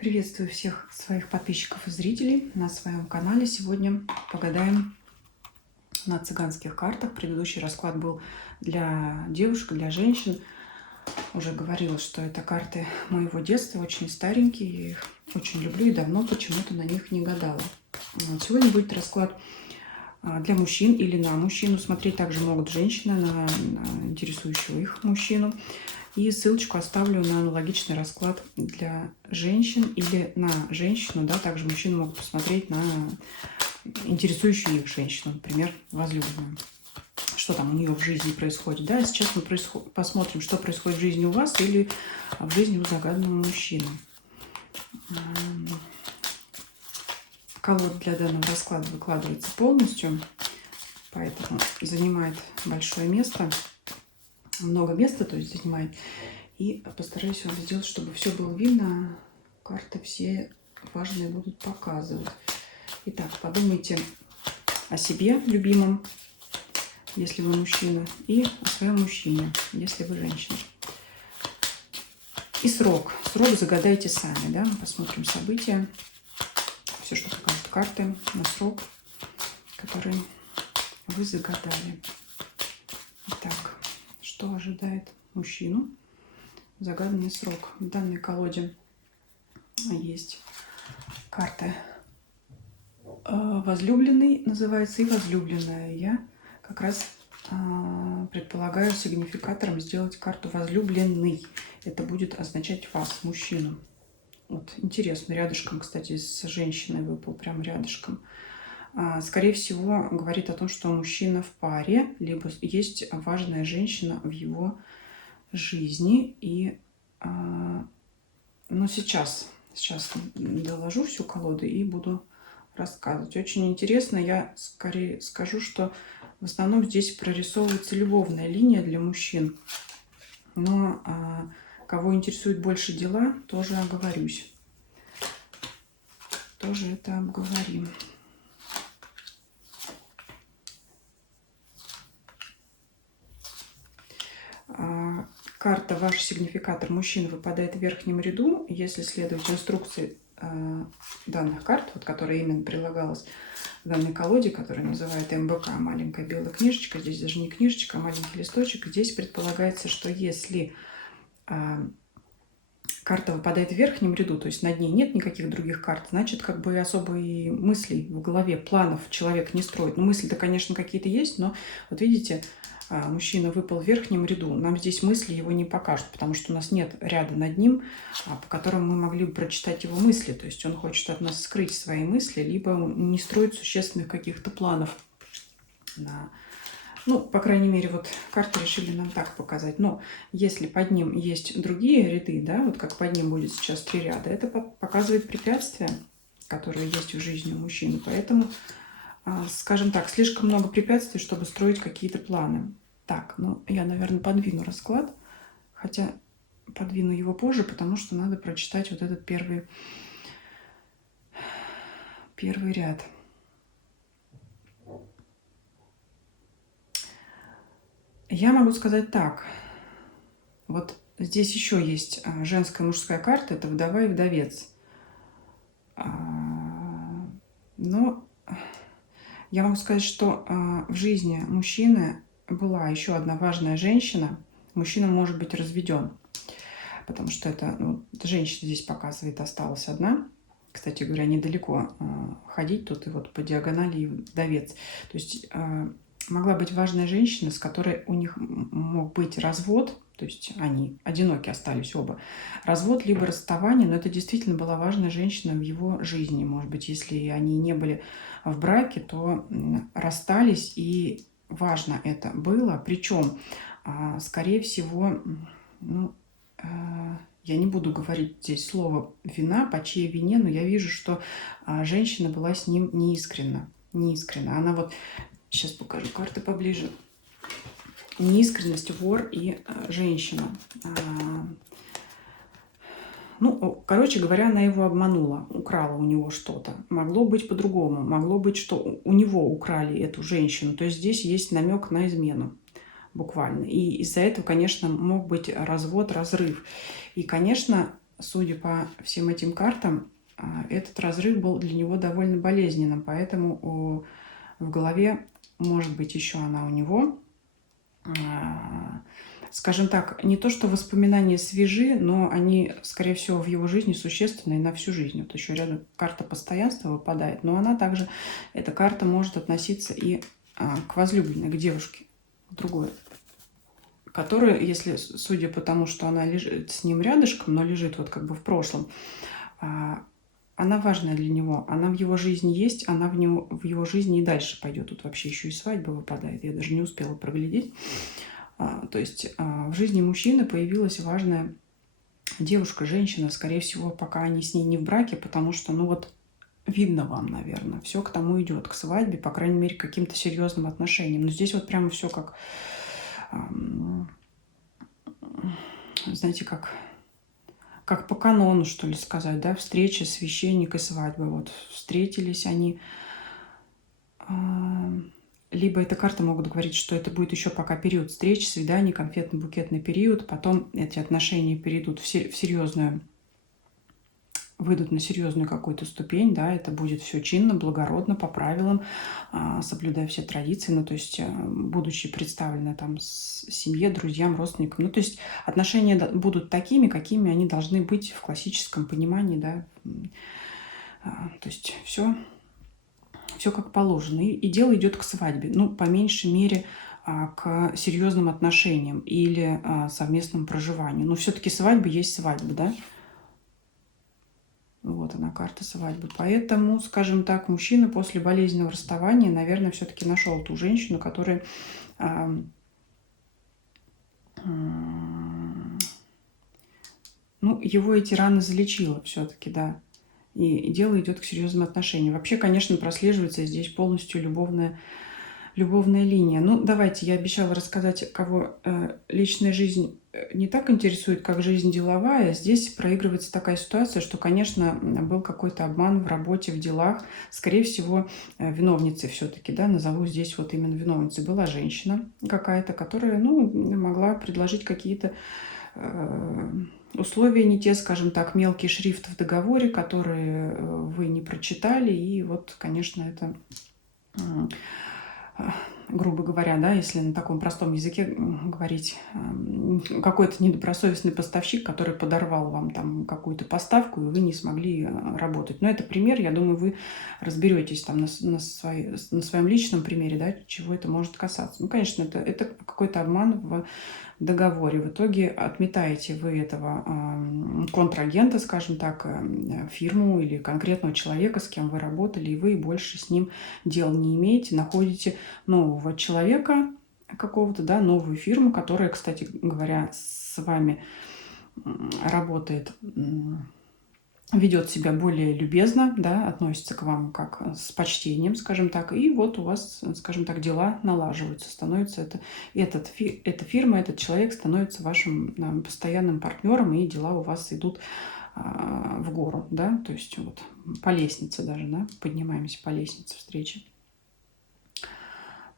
Приветствую всех своих подписчиков и зрителей на своем канале. Сегодня погадаем на цыганских картах. Предыдущий расклад был для девушек, для женщин. Уже говорила, что это карты моего детства, очень старенькие. Я их очень люблю и давно почему-то на них не гадала. Сегодня будет расклад для мужчин или на мужчину. Смотреть также могут женщины на интересующего их мужчину. И ссылочку оставлю на аналогичный расклад для женщин или на женщину. Да, также мужчины могут посмотреть на интересующую их женщину, например, возлюбленную. Что там у нее в жизни происходит. Да? Сейчас мы посмотрим, что происходит в жизни у вас или в жизни у загаданного мужчины. Колода для данного расклада выкладывается полностью, поэтому занимает большое место. Много места, то есть занимает. И постараюсь вам сделать, чтобы все было видно. Карты все важные будут показывать. Итак, подумайте о себе, любимом, если вы мужчина, и о своем мужчине, если вы женщина. И срок. Срок загадайте сами, да? Посмотрим события. Все, что покажут карты на срок, который вы загадали. Итак. Что ожидает мужчину? Загаданный срок. В данной колоде есть карта возлюбленный, называется, и возлюбленная. Я как раз предполагаю сигнификатором сделать карту возлюбленный. Это будет означать вас, мужчину. Вот, интересно, рядышком, кстати, с женщиной выпал, прям рядышком. Скорее всего, говорит о том, что мужчина в паре, либо есть важная женщина в его жизни. И сейчас доложу всю колоду и буду рассказывать. Очень интересно. Я скорее скажу, что в основном здесь прорисовывается любовная линия для мужчин. Но кого интересуют больше дела, тоже оговорюсь. Тоже это обговорим. Карта «Ваш сигнификатор мужчина» выпадает в верхнем ряду. Если следовать инструкции данных карт, вот, которая именно прилагалась в данной колоде, которая называется МБК, маленькая белая книжечка, здесь даже не книжечка, а маленький листочек, здесь предполагается, что если карта выпадает в верхнем ряду, то есть над ней нет никаких других карт, значит, как бы особой мыслей в голове, планов человек не строит. Ну, мысли-то, конечно, какие-то есть, но вот видите, мужчина выпал в верхнем ряду, нам здесь мысли его не покажут, потому что у нас нет ряда над ним, по которому мы могли бы прочитать его мысли. То есть он хочет от нас скрыть свои мысли, либо не строить существенных каких-то планов. Ну, по крайней мере, вот карты решили нам так показать. Но если под ним есть другие ряды, да, вот как под ним будет сейчас 3 ряда, это показывает препятствия, которые есть в жизни у мужчины. Поэтому, скажем так, слишком много препятствий, чтобы строить какие-то планы. Так, ну, я, наверное, подвину расклад, хотя подвину его позже, потому что надо прочитать вот этот первый ряд. Я могу сказать так. Вот здесь еще есть женская и мужская карта, это вдова и вдовец. Но я могу сказать, что в жизни мужчины была еще одна важная женщина. Мужчина может быть разведен, потому что это женщина здесь показывает, осталась одна. Кстати говоря, недалеко ходить тут и вот по диагонали вдовец. То есть могла быть важная женщина, с которой у них мог быть развод, то есть они одиноки остались оба. Развод либо расставание, но это действительно была важная женщина в его жизни. Может быть, если они не были в браке, то расстались, и важно это было. Причем, скорее всего, я не буду говорить здесь слово «вина», по чьей вине, но я вижу, что женщина была с ним неискренна. Она вот, сейчас покажу карты поближе. Неискренность, вор и женщина. Ну, короче говоря, она его обманула, украла у него что-то. Могло быть по-другому. Могло быть, что у него украли эту женщину. То есть здесь есть намек на измену. Буквально. И из-за этого, конечно, мог быть развод, разрыв. И, конечно, судя по всем этим картам, этот разрыв был для него довольно болезненным, поэтому в голове, может быть, еще она у него, скажем так, не то, что воспоминания свежи, но они, скорее всего, в его жизни существенные на всю жизнь. Вот еще рядом карта постоянства выпадает, но она также, эта карта может относиться и к возлюбленной, к девушке, другой, которая, если, судя по тому, что она лежит с ним рядышком, но лежит вот как бы в прошлом, она важная для него, она в его жизни есть, она в его жизни и дальше пойдет. Тут вообще еще и свадьба выпадает, я даже не успела проглядеть. То есть в жизни мужчины появилась важная девушка, женщина, скорее всего, пока они с ней не в браке, потому что, ну вот, видно вам, наверное, все к тому идет, к свадьбе, по крайней мере, к каким-то серьезным отношениям. Но здесь вот прямо все как, знаете, как по канону, что ли, сказать, да, встреча священника и свадьбы. Вот встретились они. Либо эта карта могут говорить, что это будет еще пока период встреч, свиданий, конфетно-букетный период. Потом эти отношения перейдут в серьезную, выйдут на серьезную какую-то ступень, да, это будет все чинно, благородно, по правилам, соблюдая все традиции, ну, то есть, будучи представлены там семье, друзьям, родственникам. Ну, то есть отношения будут такими, какими они должны быть в классическом понимании, да. То есть все как положено. И дело идет к свадьбе. Ну, по меньшей мере, к серьезным отношениям или совместному проживанию. Но все-таки свадьба есть свадьба, да? Вот она, карта свадьбы. Поэтому, скажем так, мужчина после болезненного расставания, наверное, все-таки нашел ту женщину, которая ну, его эти раны залечила все-таки, да. И дело идет к серьезным отношениям. Вообще, конечно, прослеживается здесь полностью любовная линия. Ну, давайте, я обещала рассказать, кого личная жизнь не так интересует, как жизнь деловая. Здесь проигрывается такая ситуация, что, конечно, был какой-то обман в работе, в делах. Скорее всего, виновницей все-таки, да, назову здесь вот именно виновницей, была женщина какая-то, которая, ну, могла предложить какие-то условия не те, скажем так, мелкий шрифт в договоре, которые вы не прочитали. И вот, конечно, это, грубо говоря, да, если на таком простом языке говорить, какой-то недобросовестный поставщик, который подорвал вам там какую-то поставку, и вы не смогли работать. Но это пример, я думаю, вы разберетесь там на своем личном примере, да, чего это может касаться. Ну, конечно, это какой-то обман в договоре. В итоге отметаете вы этого контрагента, скажем так, фирму или конкретного человека, с кем вы работали, и вы больше с ним дел не имеете, находите нового человека какого-то, да, новую фирму, которая, кстати говоря, с вами работает, ведет себя более любезно, да, относится к вам как с почтением, скажем так, и вот у вас, скажем так, дела налаживаются, становится эта фирма, этот человек становится вашим постоянным партнером, и дела у вас идут в гору, да, то есть вот по лестнице даже, да, поднимаемся по лестнице встречи.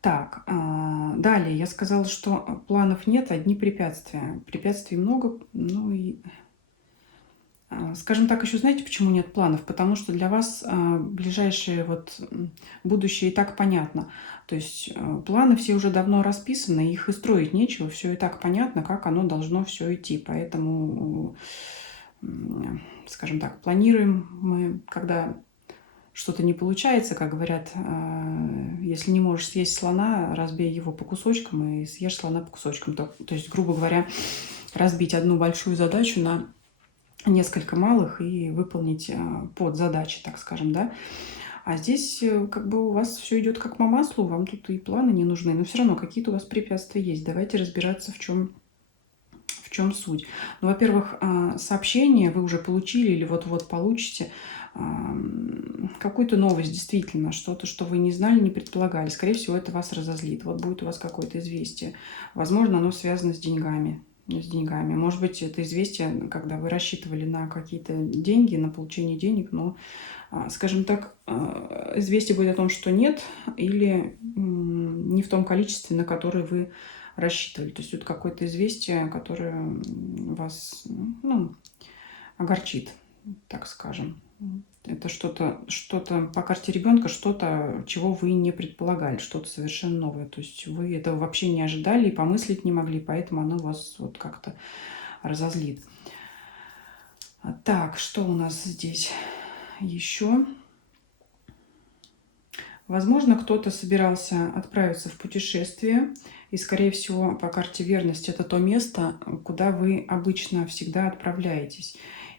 Так, далее я сказала, что планов нет, одни препятствия. Препятствий много, ну и... Скажем так, еще знаете, почему нет планов? Потому что для вас ближайшее вот будущее и так понятно. То есть планы все уже давно расписаны, их и строить нечего, все и так понятно, как оно должно все идти. Поэтому, скажем так, планируем мы, когда что-то не получается, как говорят, если не можешь съесть слона, разбей его по кусочкам и съешь слона по кусочкам. То есть, грубо говоря, разбить одну большую задачу на несколько малых и выполнить подзадачи, так скажем, да. А здесь как бы у вас все идет как по маслу, вам тут и планы не нужны, но все равно какие-то у вас препятствия есть. Давайте разбираться, в чем суть. Ну, во-первых, сообщение вы уже получили или вот-вот получите, какую-то новость, действительно, что-то, что вы не знали, не предполагали. Скорее всего, это вас разозлит. Вот будет у вас какое-то известие. Возможно, оно связано с деньгами. Может быть, это известие, когда вы рассчитывали на какие-то деньги, на получение денег, но, скажем так, известие будет о том, что нет, или не в том количестве, на которое вы рассчитывали. То есть это какое-то известие, которое вас, ну, огорчит, так скажем. Это что-то по карте ребенка, что-то, чего вы не предполагали, что-то совершенно новое. То есть вы этого вообще не ожидали и помыслить не могли, поэтому оно вас вот как-то разозлит. Так, что у нас здесь еще? Возможно, кто-то собирался отправиться в путешествие, и, скорее всего, по карте верность это то место, куда вы обычно всегда отправляетесь.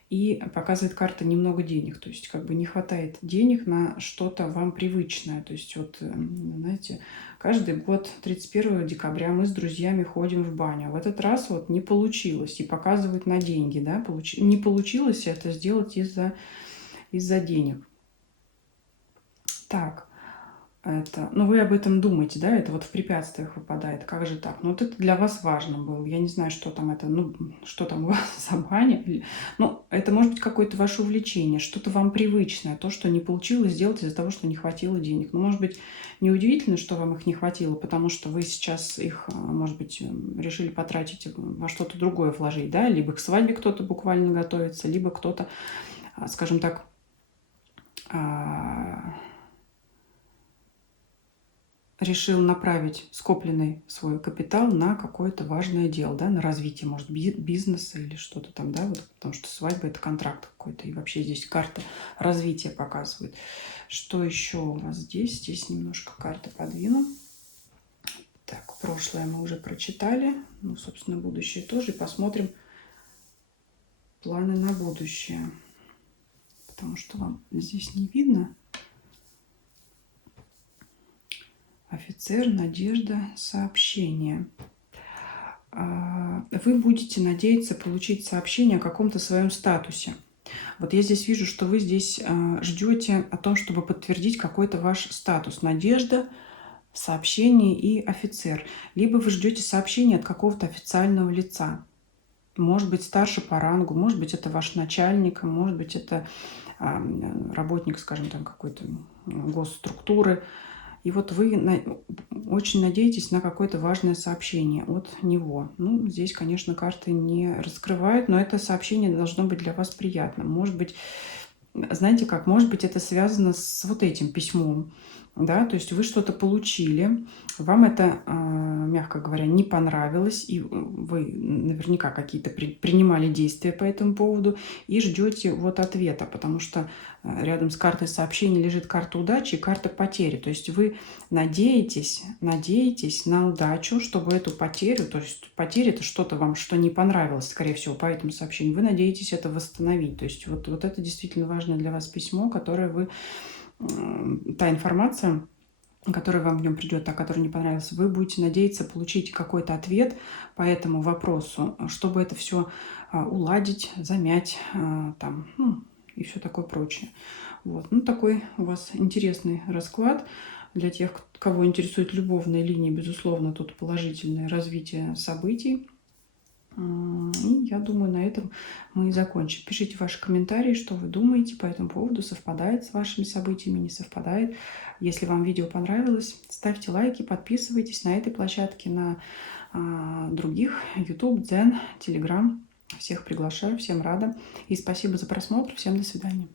И показывает карта немного денег, то есть как бы не хватает денег на что-то вам привычное. То есть вот, знаете, каждый год 31 декабря мы с друзьями ходим в баню. В этот раз вот не получилось, и показывают на деньги, да, не получилось это сделать из-за денег. Так. Это, ну, вы об этом думаете, да? Это вот в препятствиях выпадает. Как же так? Ну, вот это для вас важно было. Я не знаю, что там это, ну, что там у вас за баня. Ну, это может быть какое-то ваше увлечение, что-то вам привычное, то, что не получилось сделать из-за того, что не хватило денег. Ну, может быть, неудивительно, что вам их не хватило, потому что вы сейчас их, может быть, решили потратить во что-то другое вложить, да? Либо к свадьбе кто-то буквально готовится, либо кто-то, скажем так, решил направить скопленный свой капитал на какое-то важное дело, да, на развитие, может, бизнеса или что-то там, да, вот, потому что свадьба – это контракт какой-то, и вообще здесь карта развития показывает. Что еще у нас здесь? Здесь немножко карты подвину. Так, прошлое мы уже прочитали, ну, собственно, будущее тоже, и посмотрим планы на будущее, потому что вам здесь не видно. Офицер, надежда, сообщение. Вы будете надеяться получить сообщение о каком-то своем статусе. Вот я здесь вижу, что вы здесь ждете о том, чтобы подтвердить какой-то ваш статус. Надежда, сообщение и офицер. Либо вы ждете сообщения от какого-то официального лица. Может быть, старше по рангу, может быть, это ваш начальник, может быть, это работник, скажем, там какой-то госструктуры. И вот вы очень надеетесь на какое-то важное сообщение от него. Ну, здесь, конечно, карты не раскрывают, но это сообщение должно быть для вас приятным. Может быть, знаете как, может быть, это связано с вот этим письмом. Да, то есть вы что-то получили, вам это, мягко говоря, не понравилось, и вы наверняка какие-то принимали действия по этому поводу и ждете вот ответа, потому что рядом с картой сообщения лежит карта удачи и карта потери. То есть вы надеетесь на удачу, чтобы эту потерю, то есть потеря – это что-то вам, что не понравилось, скорее всего, по этому сообщению, вы надеетесь это восстановить. То есть вот это действительно важное для вас письмо, которое вы, та информация, которая вам в нем придет, та, которая не понравилась, вы будете надеяться получить какой-то ответ по этому вопросу, чтобы это все уладить, замять, там, ну, и все такое прочее. Вот. Ну, такой у вас интересный расклад. Для тех, кого интересует любовная линия, безусловно, тут положительное развитие событий. И я думаю, на этом мы и закончим. Пишите ваши комментарии, что вы думаете по этому поводу, совпадает с вашими событиями, не совпадает. Если вам видео понравилось, ставьте лайки, подписывайтесь на этой площадке, на других, YouTube, Дзен, Telegram. Всех приглашаю, всем рада. И спасибо за просмотр. Всем до свидания.